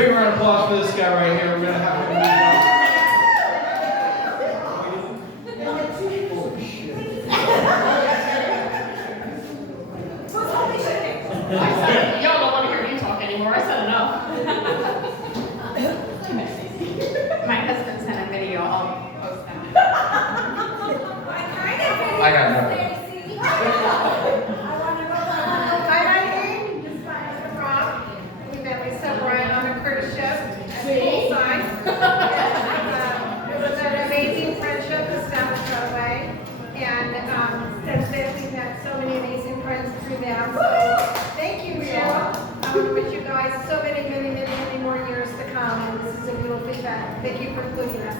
Big round of applause for this guy right here. We're going to have him Y'all don't want to hear me talk anymore. I said enough. My husband sent a video. I'll post that. I got nothing. Thank you, Jill. Wish you guys so many more years to come, and this is a beautiful event. Thank you for including us.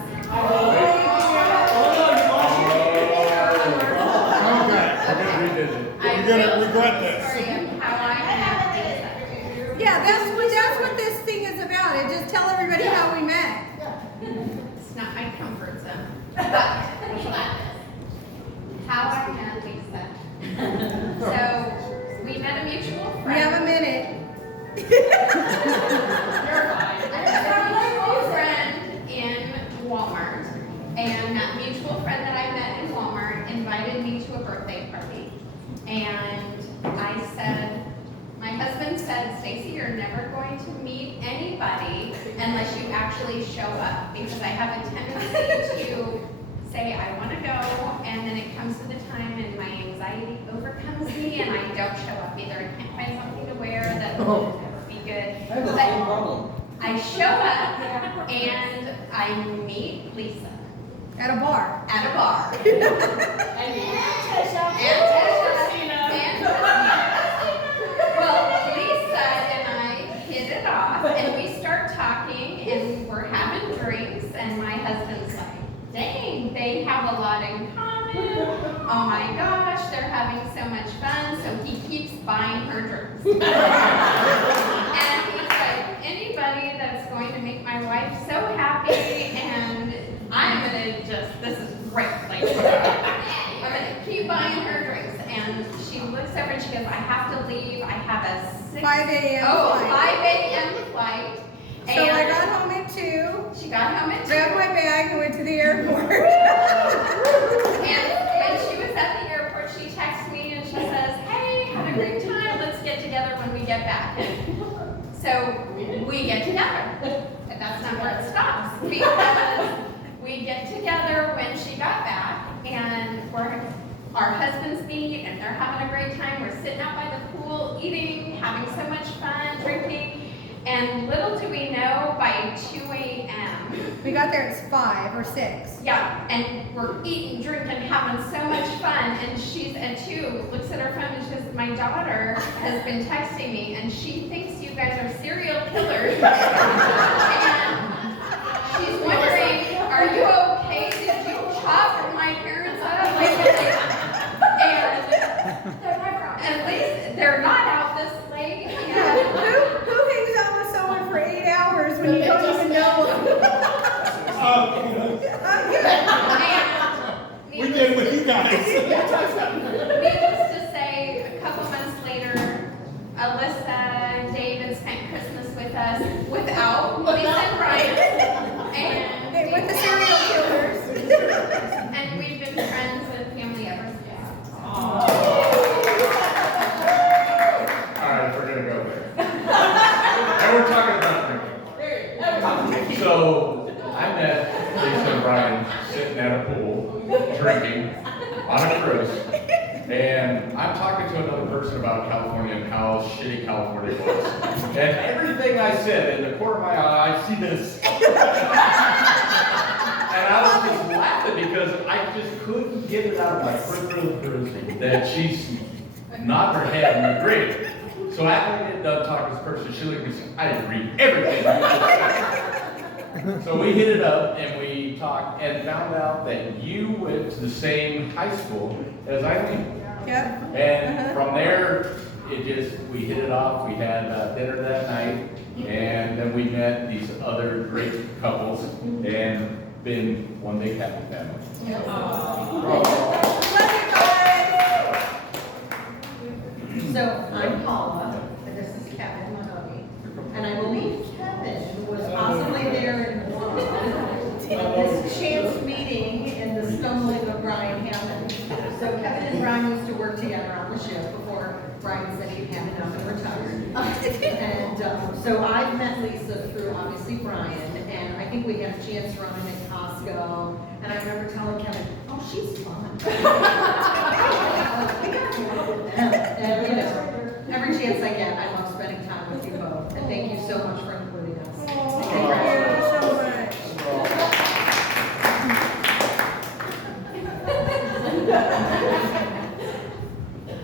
You're gonna regret this. Yeah, that's what this thing is about. It just tell everybody how we met. It's not my comfort zone. But how I met Lisa. So we met a mutual friend. We have a minute. You're fine. I met a mutual friend in Walmart, and that mutual friend that I met in Walmart invited me to a birthday party. And I said, my husband said, Stacy, you're never going to meet anybody unless you actually show up, because I have a tendency to say I want to go, and then it comes to the time and my anxiety overcomes me and I don't show up either. I can't find something to wear that will never be good. I have the same problem. I show up and I meet Lisa At a bar. at a bar. And Well, Lisa and I hit it off, and we start talking, and we're having drinks, and my husband's like, dang, they have a lot in common. Oh my gosh, they're having so much fun. So he keeps buying her drinks. And he's like, anybody that's going to make my wife so happy, and I'm gonna this is great. Like, I'm gonna keep buying her drinks. And she looks over and she goes, I have to leave. I have a 5 a.m. Oh, flight. 5 a.m. flight. So I got home at 2. She got home at 2. Grabbed my bag and went to the airport. And when she was at the airport, she texts me and she says, hey, had a great time. Let's get together when we get back. So we get together. And that's not where it stops. Because we get together when she got back, and our husbands meet, and they're having a great time. We're sitting out by the pool, eating, having so much fun, drinking. And little do we know, by 2 a.m. We got there at 5 or 6. Yeah, and we're eating, drinking, having so much fun. And she's at 2, looks at her phone and she says, my daughter has been texting me and she thinks you guys are serial killers. And she's wondering, are you okay? Did you chop my parents up? And at least they're not out this late. Who hangs out with someone for 8 hours when you don't even know them? We did it with you guys. Needless to say, a couple months later, Alyssa and David spent Christmas with us without Lisa and Brian. And With the serial killers. and we've been friends with family ever since. Alright, we're gonna go there. And we're talking about drinking. So, I met Lisa and Brian sitting at a pool, drinking, on a cruise. And I'm talking to another person about California and how shitty California was. And everything I said, in the corner of my eye, I see this. And I was just laughing because I just couldn't get it out of my peripheral vision that she's nodding her head and agreed. So after I get done talking to this person, she looked at me and said, I agree everything you just said. So we hit it up and we talked and found out that you went to the same high school as Eileen. Yep. And from there, we hit it off. We had dinner that night, and then we met these other great couples and been one big happy family. So I'm Paula, and this is Kevin Mahoney, and I believe Kevin possibly there in this chance meeting and the stumbling of Brian happened. So Kevin and Brian used to work together on the ship before Brian said he'd had enough and retired. And so I've met Lisa through obviously Brian, and I think we had a chance running at Costco. And I remember telling Kevin, "Oh, she's fun." And you know, every chance I get, I love spending time with you both. And thank you so much for including us. Thank you so much.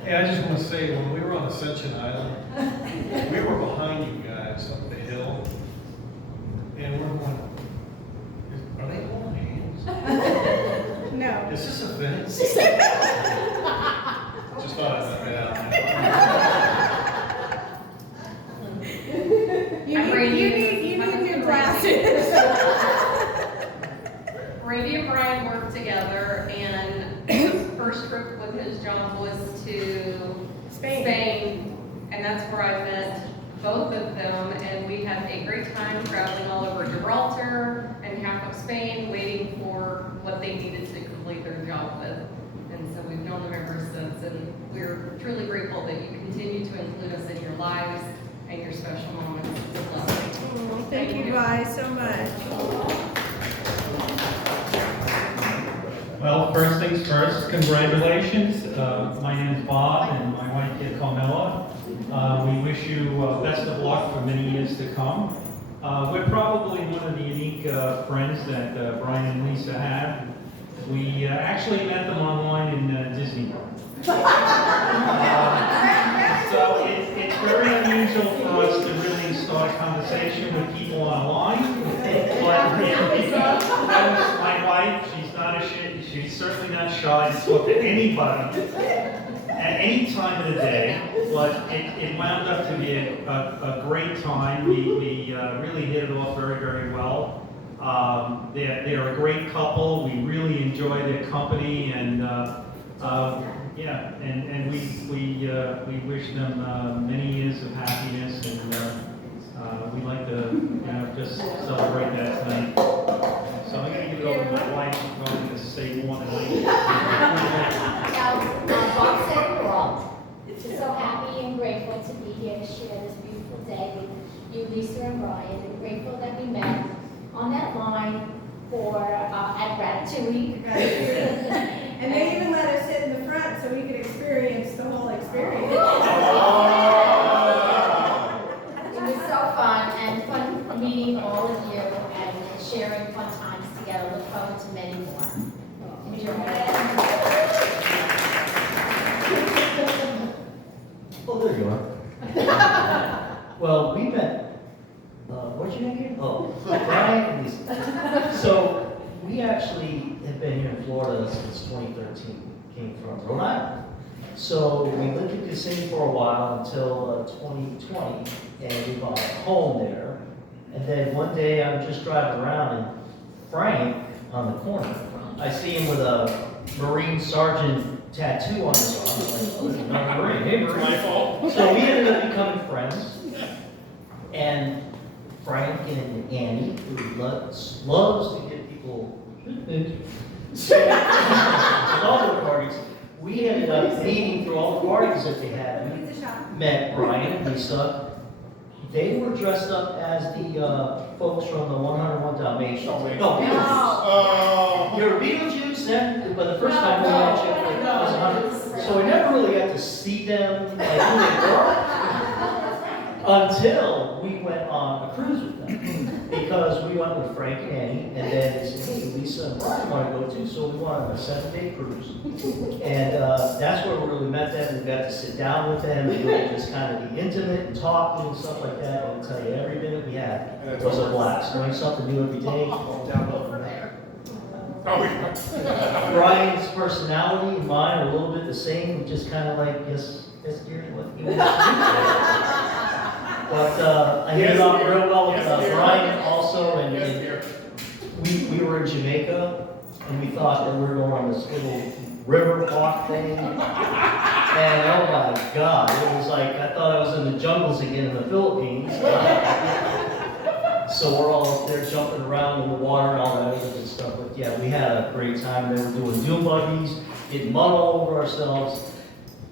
Hey, I just want to say, when we were on Ascension Island, we were behind you guys up the hill, and we're going, are they holding hands? No. Is this a Venice? Just thought I'd let that out. You need new glasses. Randy and Brian worked together, and his first trip with his job was to Spain, and that's where I met both of them, and we had a great time traveling all over Gibraltar and half of Spain, waiting for what they needed to complete their job with. And so we've known them ever since, and we're truly grateful that you continue to include us in your lives and your special moments. It's a blessing. Thank you guys so much. Well, first things first, congratulations. My name is Bob and my wife Carmela. We wish you best of luck for many years to come. We're probably one of the unique friends that Brian and Lisa have. We actually met them online in Disney World. So it's very unusual for us to really start a conversation with people online. But my wife, she's certainly not shy to talk to anybody at any time of the day. But it wound up to be a great time. We really hit it off very, very well. They're a great couple. We really enjoy their company, and yeah, and we wish them many years of happiness, and we'd like to just celebrate that tonight. So I'm going to give it over to my wife. She's probably going to say more than I Bob said it all. We're so happy and grateful to be here to share this beautiful day with you, Lisa and Brian, and grateful that we met on that line for at Ratatouille. And they even let us sit in the front so we could experience the whole experience. It was so fun and fun meeting all of you and sharing fun times together. Look forward to many more. Enjoy. Oh, there you are. Well, we met, what's your name again? Oh, Brian and Lisa. So, we actually have been here in Florida since 2013. Came from Rhode Island. So, we lived in Kissimmee for a while until 2020, and we bought a home there. And then one day I'm just driving around, and Frank on the corner, I see him with a Marine Sergeant tattoo on his arm. I'm like, oh, it's another Marine. Hey, Marine. My fault. So we ended up becoming friends. And Frank and Annie, who loves to get people at all the parties, we ended up meeting through all the parties that they had. We met Brian and Lisa. They were dressed up as the folks from the 101 Dalmatians. No, Beetlejuice. You're Beetlejuice, then, but the first time we met you was 100. So we never really got to see them like who they were until we went on a cruise with them. Because we went with Frank and Annie, and then they said, hey, Lisa and Brian want to go too, so we went on a 7-day cruise. And that's where we really met them. We got to sit down with them and really just kind of be intimate and talking and stuff like that. And I'll tell you, every minute we had was a blast. Learning something new every day. Over there. Oh, yeah. Brian's personality and mine are a little bit the same. We just kind of like, yes, Gary, what you want to do? But I hit it off real well with Brian also, and we were in Jamaica, and we thought that we were going on this little river walk thing, and oh my God, it was like, I thought I was in the jungles again in the Philippines. So we're all up there jumping around in the water and all that other good stuff. But yeah, we had a great time. They were doing dune buggies, getting mud all over ourselves.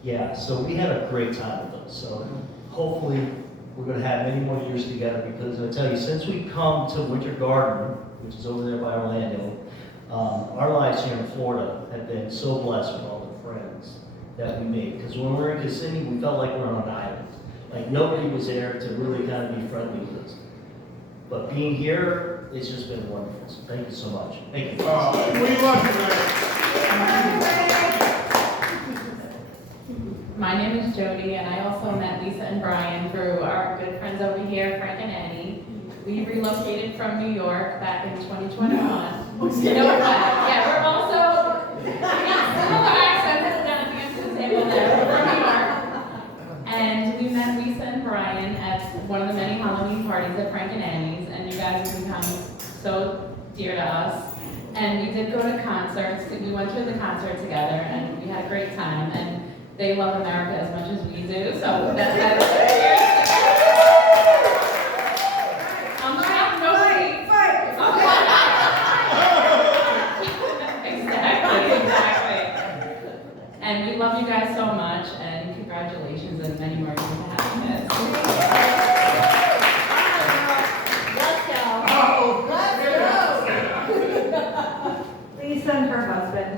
Yeah, so we had a great time with them. So hopefully we're gonna have many more years together, because I tell you, since we come to Winter Garden, which is over there by Orlando, our lives here in Florida have been so blessed with all the friends that we made. Because when we were in Kissimmee, we felt like we were on an island. Like nobody was there to really kind of be friendly with us. But being here, it's just been wonderful. So thank you so much. Thank you. We love you, man. My name is Jody, and I also met Lisa and Brian through our good friends over here, Frank and Eddie. We relocated from New York back in 2021. No way. Yeah, we're also, we got similar accents down at the end of the table there. We're from New York. And we met Lisa and Brian at one of the many Halloween parties at Frank and Annie's, and you guys have become so dear to us. And we did go to concerts. We went to the concert together, and we had a great time. And they love America as much as we do, so that's I'm not nobody. Exactly. And we love you guys so much, and congratulations, and many more years of happiness. Lisa and her husband.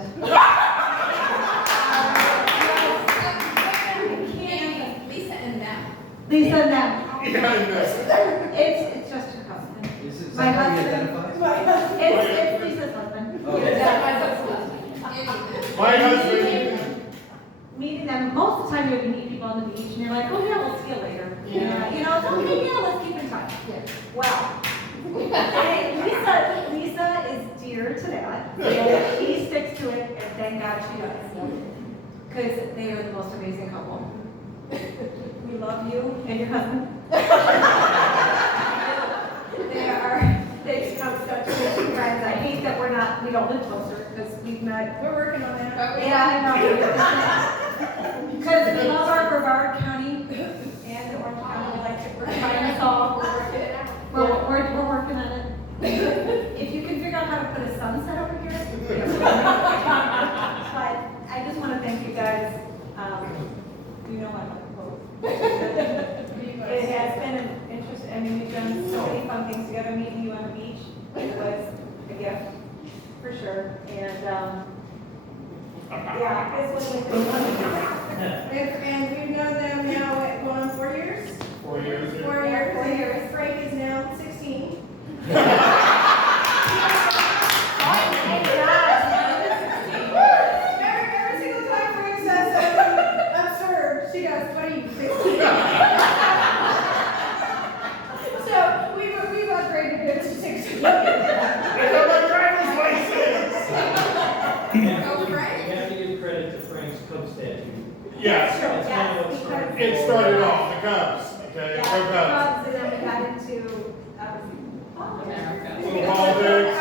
Lisa and them. Lisa and them. Yeah, It's just her husband. Is it My somebody husband. identifies? It's Lisa's husband. Oh. my husband. Meeting them, most of the time you meet people on the beach and you're like, oh yeah, we'll see you later. Yeah. You know, it's okay, yeah, let's keep in touch. Well, hey, Lisa is dear to that. And she sticks to it, and thank God she does. Because they are the most amazing couple. We love you and your husband. They've become such good friends. I hate that we don't live closer, because we've met. We're working on that. Yeah, I know. Because we love our Brevard County and Orange County, we like to, we're trying to solve. We're working it out. We're working on it. If you can figure out how to put a sunset over here. But I just want to thank you guys. You know I love you both. It has been an interest, I mean, we've done so many fun things together, meeting you on the beach. It was a gift, for sure. And, yeah, this was a good one. And we've known them now, what, going on 4 years? 4 years. 4 years. 4 years. Frank is now 16. Every single time Frank says something absurd, she goes, what are you, 16? So we've upgraded it to 16. I got my driver's license. You have to give credit to Frank's Cub statue. Yes, That's kind of what started it started off, the Cubs, okay, Yeah, go Cubs. Cubs, and then we got into, America. Little politics.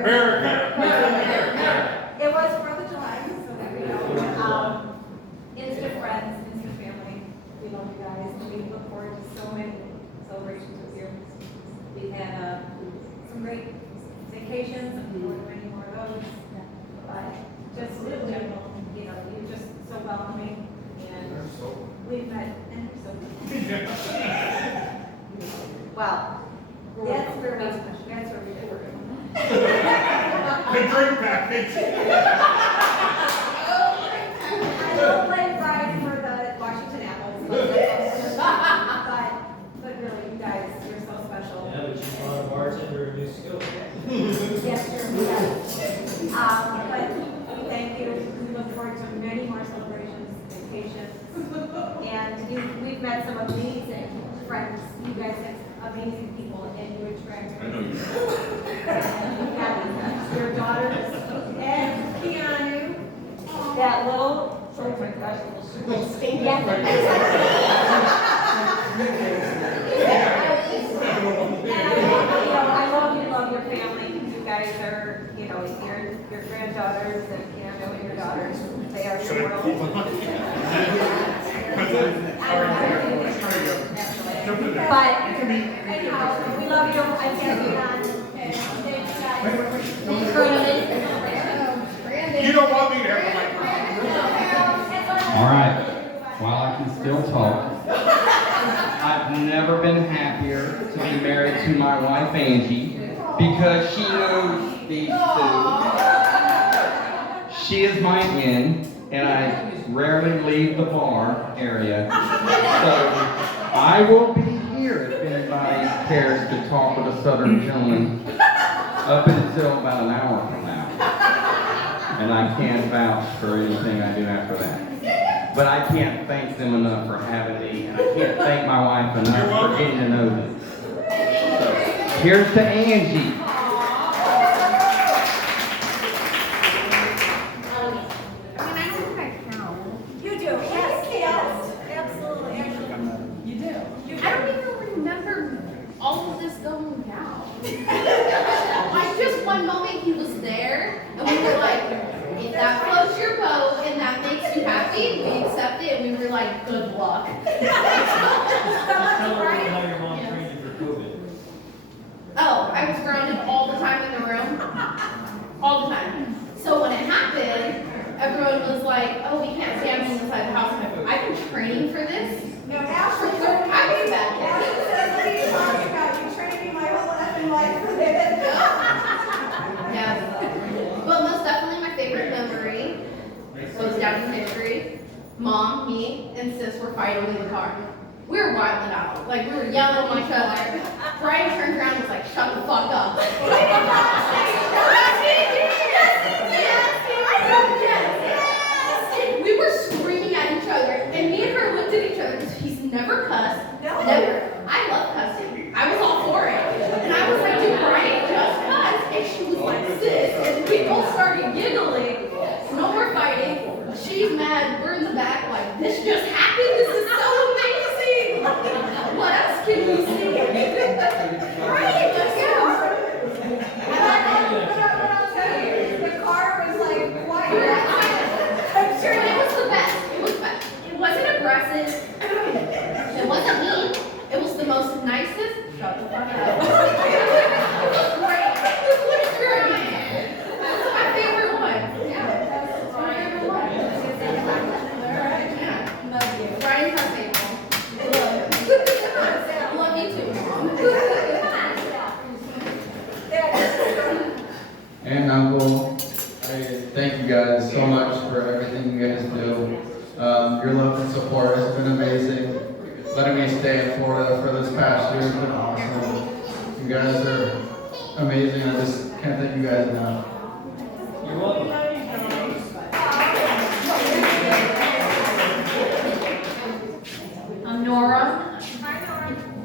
America. It was 4th of July, so there we go. Instant friends, instant family. We love you guys. We look forward to so many celebrations with you. We've had some great vacations, and we're doing many more of those. But just in general, you know, you're just so welcoming, and we've met, and you're so Wow. That's where we did work. The drink package. I don't blame Brian for the Washington apples. But really, you guys, you're so special. Yeah, but you brought a bartender a new skill. Yes, sir, yes. But thank you. We look forward to many more celebrations, vacations. And we've met some amazing friends. You guys have amazing people, and you attract. I know you. And you have your daughters, and Keanu, that little, oh my gosh, little stinky. I love your family. You guys are, you know, your granddaughters and Keanu and your daughters. They are your world. But Anyhow, we love you. I can't be on. Okay. Thanks, guys. Wait. You don't want me to have All right, while I can still talk, I've never been happier to be married to my wife Angie because she knows these two. She is my in, and I rarely leave the bar area. So I will be here if anybody cares to talk with a Southern gentleman up until about an hour from now. And I can't vouch for anything I do after that. But I can't thank them enough for having me, and I can't thank my wife enough for getting to know them. So, here's to Angie. You do. Yes. Absolutely. You do. I don't even remember all of this going down. Like just one moment he was there and we were like, if that floats your boat and that makes you happy, we accept it, and we were like, good luck. How your mom trained you for COVID. Oh, I was grounded all the time in the room. All the time. So when it happened, everyone was like, oh, we can't stand inside the house. I'm like, I've been training for this. No, Ashley, I was back. Ashley says, what are you talking about? You trained me my whole effing life for this. Yeah. But most definitely my favorite memory goes down in history. Mom, me, and sis were fighting in the car. We were wilding out. Like, we were yelling at each other. Brian turned around and was like, shut the fuck up. We were screaming at each other, and me and her looked at each other because he's never cussed. No. Never. I love cussing. I was all for it. And I was like, dude, Brian just cussed. And she was like, sis. And we both started giggling. No more fighting. She's mad. We're in the back like, this just happened. This is so amazing. What else can we see? Right? Let's go. The car was like, why? I'm sure it was the best. It was best. It wasn't aggressive. It wasn't mean. It was the most nicest. Shut the fuck up. It was great. It was great. That's my favorite one. Yeah, that's my favorite one. Yeah. Love you. Brian's our favorite. Love you. Love you too, Mom. And Uncle, I thank you guys so much for everything you guys do. Your love and support has been amazing. Letting me stay in Florida for this past year has been awesome. You guys are amazing. I just can't thank you guys enough. You're welcome. I'm Nora.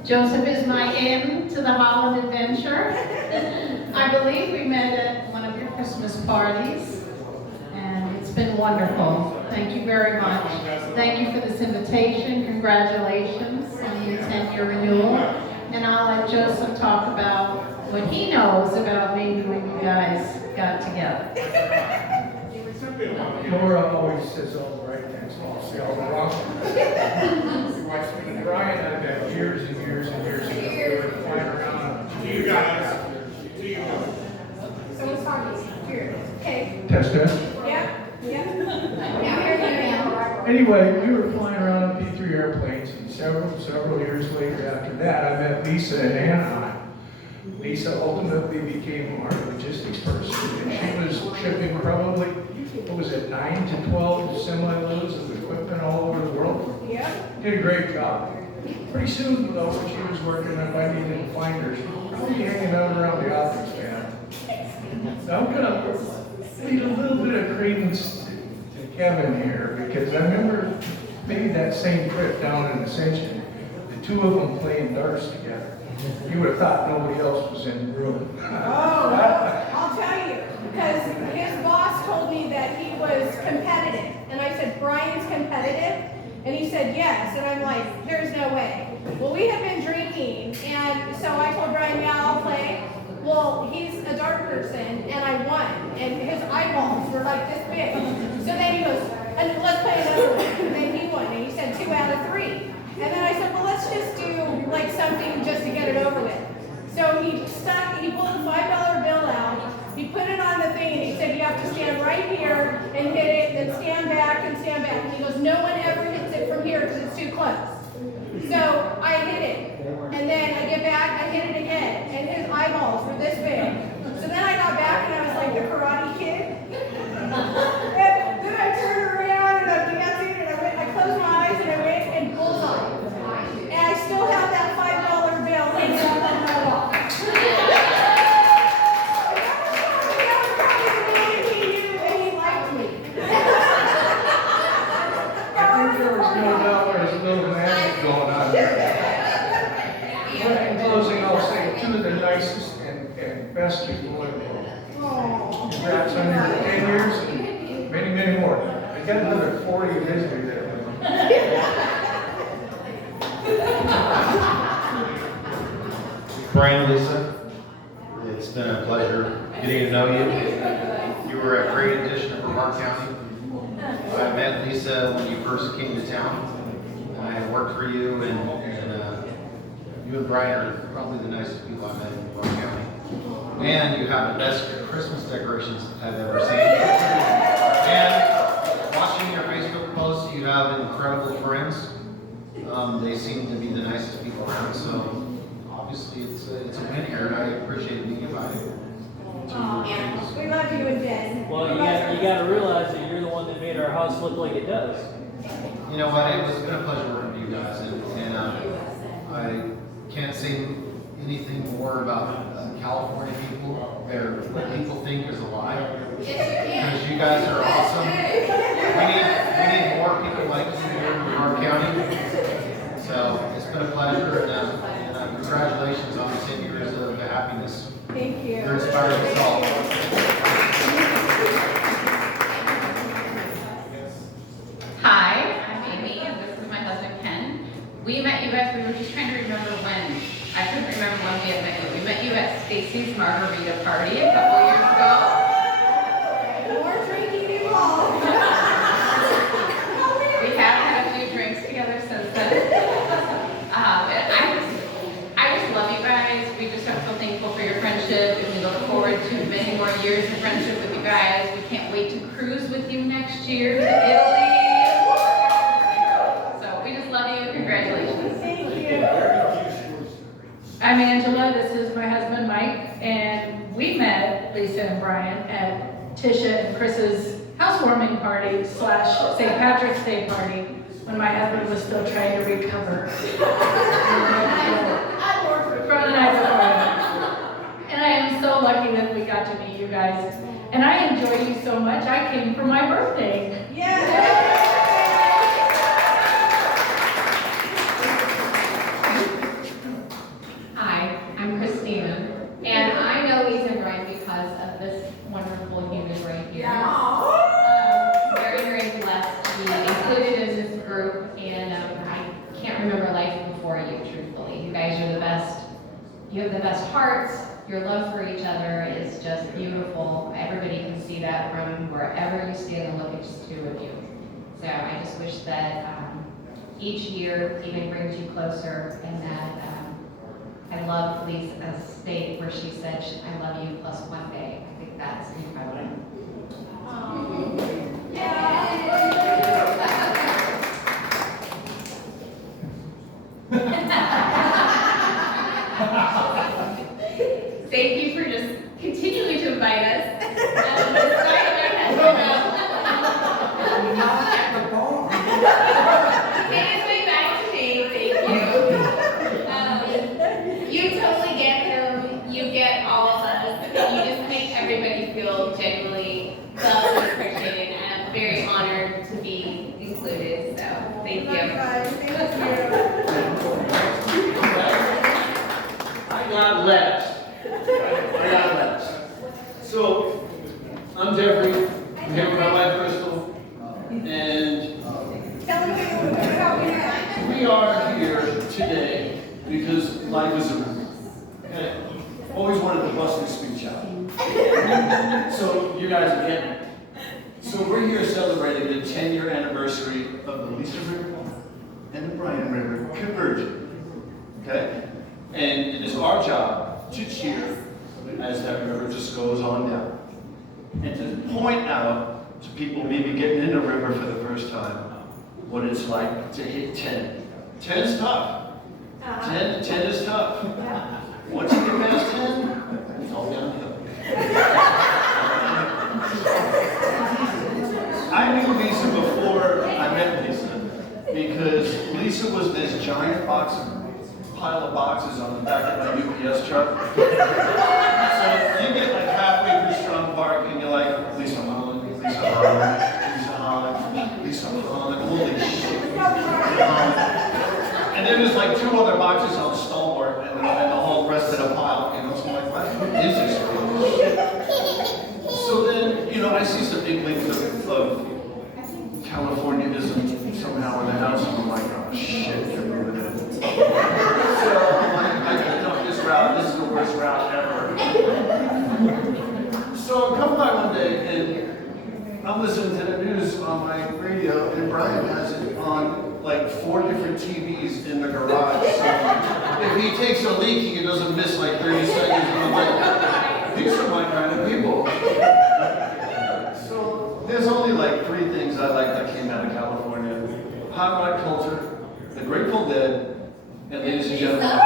Joseph is my in to the Holland Adventure. I believe we met at one of your Christmas parties, and it's been wonderful. Thank you very much. Thank you for this invitation. Congratulations on the 10-year renewal. And I'll let Joseph talk about what he knows about maybe when you guys got together. Nora always says all the right things, I'll say all the wrong things. Watch me and Brian, I've had years and years and years ago, we were flying around. You guys. So it's hard. Here. Okay. Test test. Yeah. Yeah. Anyway, we were flying around on P-3 airplanes, and several years later after that, I met Lisa in Anaheim. Lisa ultimately became our logistics person, and she was shipping probably, what was it, 9 to 12 semi-loads of equipment all over the world. Yeah. Did a great job. Pretty soon, though, when she was working, if I needed to find her, she was probably hanging out around the office, man. Now, I'm gonna need a little bit of credence to Kevin here, because I remember maybe that same trip down in Ascension, the two of them playing darts together. You would have thought nobody else was in the room. Oh, I'll tell you, because his boss told me that he was competitive. And I said, Brian's competitive? And he said, yes. And I'm like, there's no way. Well, we had been drinking, and so I told Brian, yeah, I'll play. Well, he's a dart person, and I won. And his eyeballs were like this big. So then he goes, and let's play another one. And then he won, and he said 2 out of 3. And then I said, well, let's just do like something just to get have to stand right here and hit it, then stand back and stand back. And he goes, no one ever hits it from here because it's too close. So I hit it, and then I get back, I hit it again, and his eyeballs were this big. So then I got back and I was like the Karate Kid. And then I turned around and I'm dancing and I closed my eyes and I went and bullseye. And I still have that $5 bill hanging up on my wall. I think there was no doubt there was a little magic going on there. But in closing, I'll say two of the nicest and best people in the world. Congrats on your 10 years and many, many more. I got another 40 visiting there. Brian, Lisa, it's been a pleasure getting to know you. You were a great addition to Brevard County. I met Lisa when you first came to town. I worked for you, and you and Brian are probably the nicest people I've met in Brevard County. And you have the best Christmas decorations I've ever seen. And watching your Facebook posts, you have incredible friends. They seem to be the nicest people around, so obviously it's a win here, and I appreciate being invited. We love you and Ben. Well, you got to realize that you're the one that made our house look like it does. You know what? It's been a pleasure working with you guys, and I can't say anything more about California people. What people think is a lie. Because you guys are awesome. We need more people like you here in Brevard County. So it's been a pleasure, and congratulations on the 10 years of happiness. Thank you. You're inspiring us all. Hi, I'm Amy, and this is my husband Ken. We met you guys, we were just trying to remember when. I couldn't remember when we had met you. We met you at Stacy's Margarita Party a couple years ago. More drinking involved. We have had a few drinks together since then. I just love you guys. We just are so thankful for your friendship, and we look forward to many more years of friendship with you guys. We can't wait to cruise with you next year to Italy. So we just love you. Congratulations. Thank you. I'm Angela, this is my husband Mike, and we met Lisa and Brian at Tisha and Chris's housewarming party / St. Patrick's Day party when my husband was still trying to recover from the night before. And I am so lucky that we got to meet you guys. And I enjoy you so much, I came for my birthday. Hi, I'm Christina, and I know Lisa and Brian because of this wonderful human right here. Very, very blessed to be included in this group, and I can't remember life before you, truthfully. You guys are the best. You have the best hearts. Your love for each other is just beautiful. Everybody can see that from wherever you stand and look at just two of you. So I just wish that each year even brings you closer, and that I love Lisa's state where she said, I love you plus one day. I think that's incredible. Thank you for just continuing to invite us. It's been nice to meet you. Thank you. You totally get him. You get all of us. You just make everybody feel genuinely loved and appreciated. And I'm very honored to be included. So thank you. I got last. So, I'm Jeffrey. I'm here with my wife Crystal, and we are here today because life is a movie. And I always wanted to bust this speech out. So you guys are getting it. So we're here celebrating the 10-year anniversary of the Lisa River and the Brian River conversion. Okay? And it is our job to cheer as that river just goes on down. and to point out to people maybe getting in the river for the first time what it's like to hit 10. 10 is tough. 10 is tough. Once you get past 10, it's all downhill. I knew Lisa before I met Lisa because Lisa was this giant pile of boxes on the back of my UPS truck. So you get like halfway through Strong Park and you're like, Lisa Holland, Lisa Holland, Lisa Holland, Lisa Holland, holy shit. And then there's like 2 other boxes on Stalwart and the whole rest of the pile, you know, so I'm like, what is this? So then, you know, I see some inklings of Californianism somehow in the house, and I'm like, oh shit, get rid of it. So I gotta dump this route, this is the worst route ever. So I come by one day, and I'm listening to the news on my radio, and Brian has it on like 4 different TVs in the garage. So if he takes a leak, he doesn't miss like 30 seconds, and I'm like, these are my kind of people. So there's only like 3 things I like that came out of California. Hot rock culture, the Grateful Dead, and ladies and gentlemen. Well,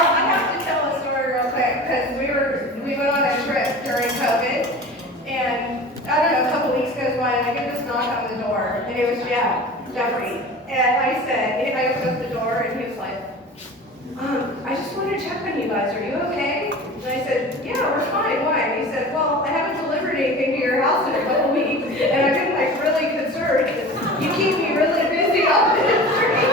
I have to tell a story real quick because we went on a trip during COVID, and I don't know, a couple weeks goes by and I get this knock on the door, and it was Jeffrey. And I opened up the door and he was like, I just wanted to check on you guys. Are you okay? And I said, yeah, we're fine. Why? And he said, well, I haven't delivered anything to your house in a couple weeks, and I've been like really concerned. You keep me really busy on the street.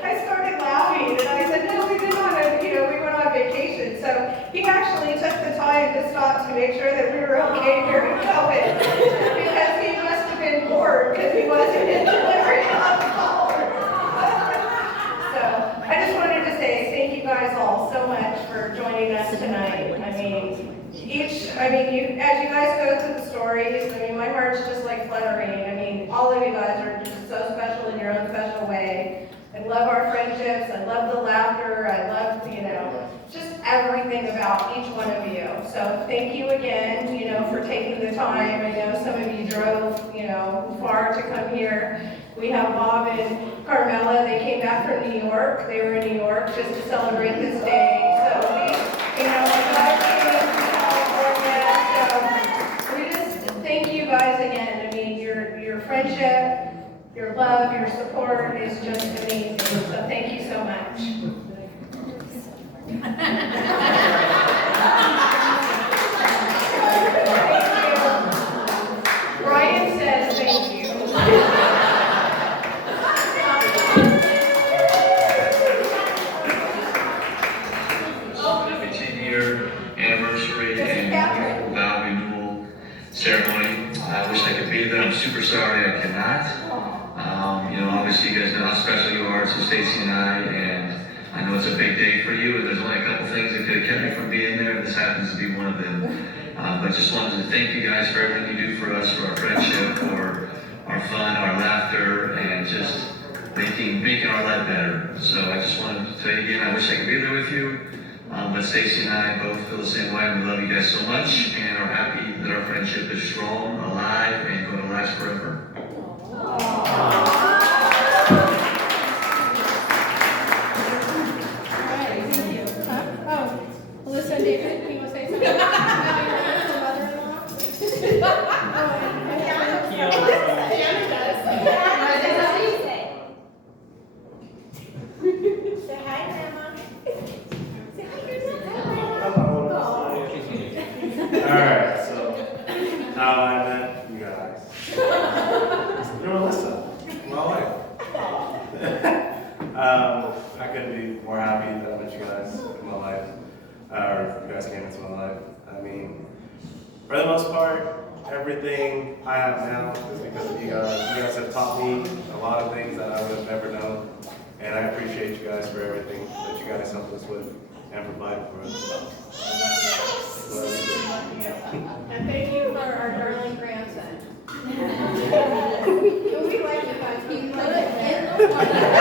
I started laughing, and I said, no, we went on vacation. So he actually took the time to stop to make sure that we were okay during COVID, because he must have been bored because he wasn't delivering on the phone. So I just wanted to say thank you guys all so much for joining us tonight. As you guys go through the stories, my heart's just like fluttering. All of you guys are just so special in your own special way. I love our friendships. I love the laughter. I love, just everything about each one of you. So thank you again, for taking the time. I know some of you drove, far to come here. We have Bob and Carmela. They came back from New York. They were in New York just to celebrate this day. So we, we just thank you guys again. Your friendship, your love, your support is just amazing. So thank you so much. Brian says thank you. Happy 10-year anniversary and vow renewal ceremony. I wish I could be there. I'm super sorry I cannot. Obviously you guys know how special you are to Stacy and I know it's a big day for you, and there's only a couple things that could have kept me from being there. This happens to be one of them. But just wanted to thank you guys for everything you do for us, for our friendship, for our fun, our laughter, and just making our life better. So I just wanted to tell you again, I wish I could be there with you. But Stacy and I both feel the same way. We love you guys so much and are happy that our friendship is strong, alive, and going to last forever. Melissa and David, can you want to say something? Mother-in-law? Say hi, Grandma. Say hi, Grandma. Alright, so how I met you guys. You're Melissa, my wife. I couldn't be more happy that I met you guys in my life, or you guys came into my life. For the most part, everything I have now is because of you guys. You guys have taught me a lot of things that I would have never known, and I appreciate you guys for everything that you guys helped us with and provided for us. And thank you for our darling grandson. We like you guys. We love it.